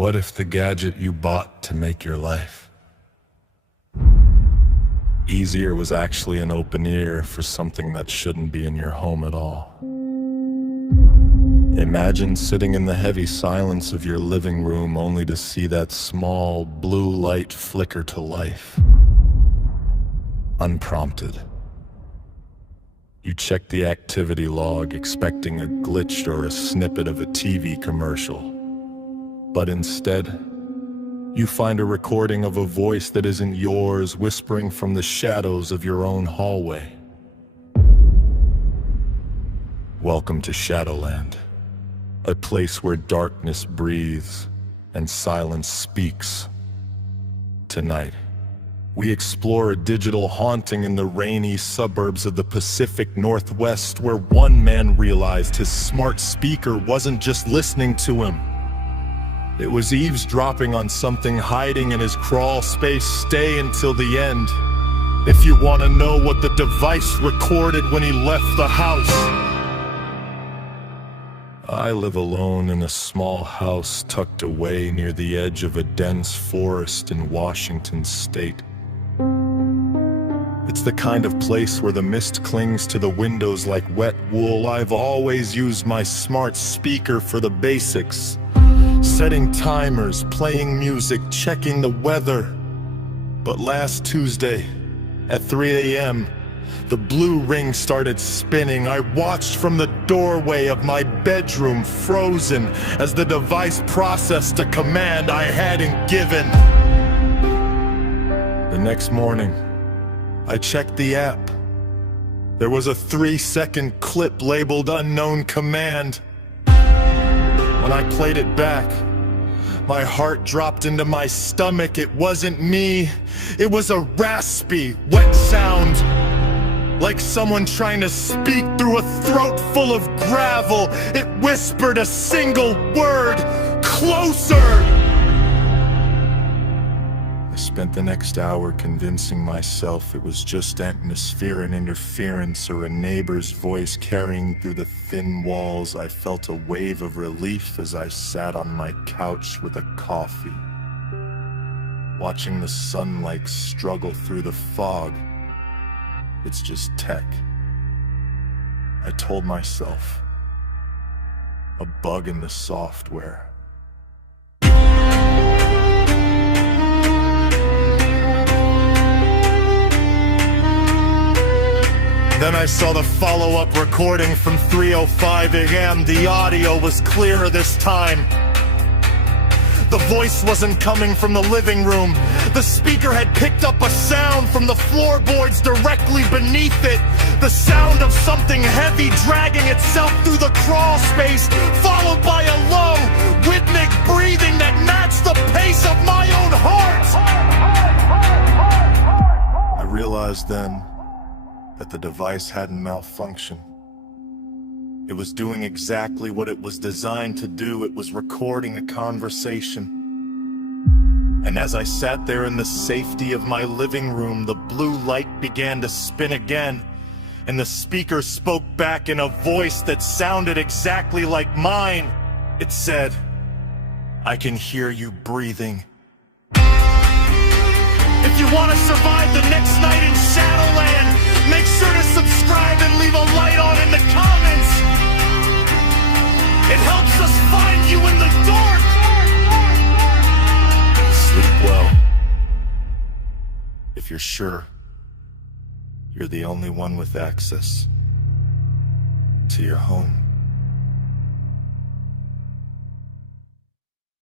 What if the gadget you bought to make your life easier was actually an open ear for something that shouldn't be in your home at all? Imagine sitting in the heavy silence of your living room only to see that small blue light flicker to life. Unprompted. You check the activity log expecting a glitch or a snippet of a TV commercial. But instead, you find a recording of a voice that isn't yours whispering from the shadows of your own hallway. Welcome to Shadowland, a place where darkness breathes and silence speaks. Tonight, we explore a digital haunting in the rainy suburbs of the Pacific Northwest, where one man realized his smart speaker wasn't just listening to him. It was eavesdropping on something hiding in his crawl space. Stay until the end if you want to know what the device recorded when he left the house. I live alone in a small house tucked away near the edge of a dense forest in Washington state. It's the kind of place where the mist clings to the windows like wet wool. I've always used my smart speaker for the basics. Setting timers, playing music, checking the weather. But last Tuesday, at 3 a.m., the blue ring started spinning. I watched from the doorway of my bedroom, frozen, as the device processed a command I hadn't given. The next morning, I checked the app. There was a 3-second clip labeled unknown command. When I played it back, my heart dropped into my stomach. It wasn't me. It was a raspy, wet sound, like someone trying to speak through a throat full of gravel. It whispered a single word: closer! I spent the next hour convincing myself it was just atmospheric interference or a neighbor's voice carrying through the thin walls. I felt a wave of relief as I sat on my couch with a coffee, watching the sunlight struggle through the fog. It's just tech, I told myself. A bug in the software. Then I saw the follow-up recording from 3:05 a.m. The audio was clearer this time. The voice wasn't coming from the living room. The speaker had picked up a sound from the floorboards directly beneath it. The sound of something heavy dragging itself through the crawl space, followed by a low, rhythmic breathing that matched the pace of my own heart. I realized then that the device hadn't malfunctioned. It was doing exactly what it was designed to do. It was recording a conversation. And as I sat there in the safety of my living room, the blue light began to spin again, and the speaker spoke back in a voice that sounded exactly like mine. It said, "I can hear you breathing." If you want to survive the next night in Shadowland, make sure to subscribe and leave a light on in the comments. It helps us find you in the dark. Sleep well. If you're sure you're the only one with access to your home.